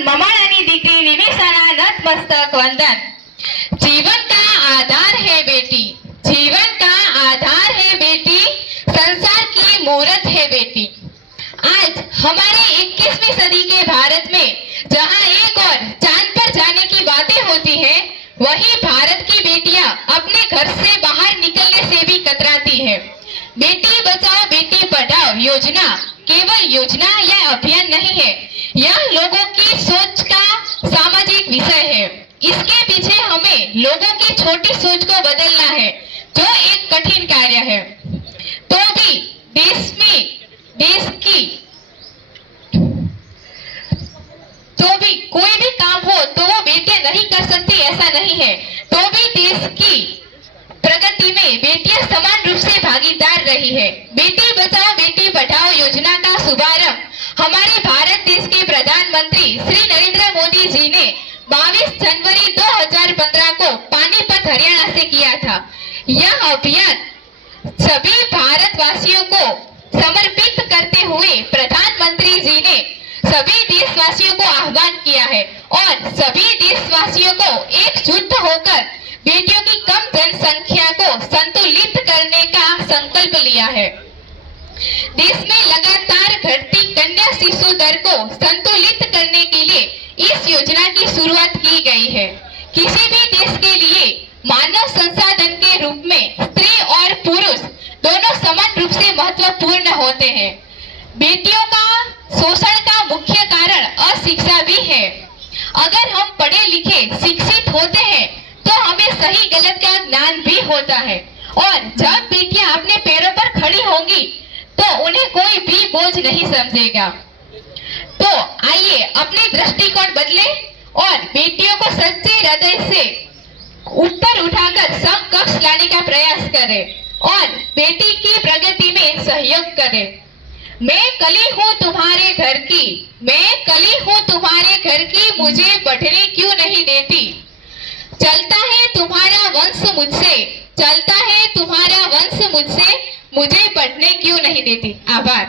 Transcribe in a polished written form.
મમાણાની દીકરી નિમિષાના નતમસ્તક વંદન। जीवन का आधार है बेटी, जीवन का आधार है बेटी, संसार की मूरत है बेटी। आज हमारे 21वीं सदी के भारत में जहां एक और चांद पर जाने की बातें होती है, वहीं भारत की बेटियां अपने घर से बाहर निकलने से भी कतराती है। बेटी बचाओ बेटी पढ़ाओ योजना केवल योजना या अभियान नहीं है, यह लोगों की सोच का सामाजिक विषय है। इसके पीछे हमें लोगों की छोटी सोच को बदलना है, जो एक कठिन कार्य है। तो भी कोई भी काम हो तो वो बेटियां नहीं कर सकती ऐसा नहीं है। तो भी देश की प्रगति में बेटियां समान रूप से भागीदार रही है। बेटी बचाओ बेटी पढ़ाओ योजना का शुभारंभ हमारे भारत देश के प्रधानमंत्री श्री नरेंद्र मोदी जी ने 22 जनवरी 2015 को पानीपत हरियाणा से किया था। यह अभियान सभी भारतवासियों को समर्पित करते हुए प्रधानमंत्री जी ने सभी देशवासियों को आह्वान किया है और सभी देशवासियों को एकजुट होकर बेटियों की कम जनसंख्या को संतुलित करने का संकल्प लिया है। देश में लगातार घटती कन्या शिशु दर को संतुलित करने के लिए इस योजना की शुरुआत की गई है। किसी भी देश के लिए मानव संसाधन के रूप में स्त्री और पुरुष दोनों समान रूप से महत्वपूर्ण होते हैं। बेटियों का शोषण का मुख्य कारण अशिक्षा भी है। अगर हम पढ़े लिखे शिक्षित होते हैं तो हमें सही गलत का ज्ञान भी होता है, और जब बेटियां अपने पैरों पर खड़ी होंगी तो उन्हें कोई भी बोझ नहीं समझेगा। तो आइए अपनी दृष्टिकोण बदले और बेटियों को सच्चे हृदय से ऊपर उठाकर समकक्ष लाने का प्रयास करें और बेटी की प्रगति में सहयोग करें। मैं कली हूँ तुम्हारे घर की, मैं कली हूँ तुम्हारे घर की, मुझे बढ़ने क्यों नहीं देती। चलता है तुम्हारा वंश मुझसे, चलता है तुम्हारा वंश मुझसे, मुझे बढ़ने क्यों नहीं देती। आभार।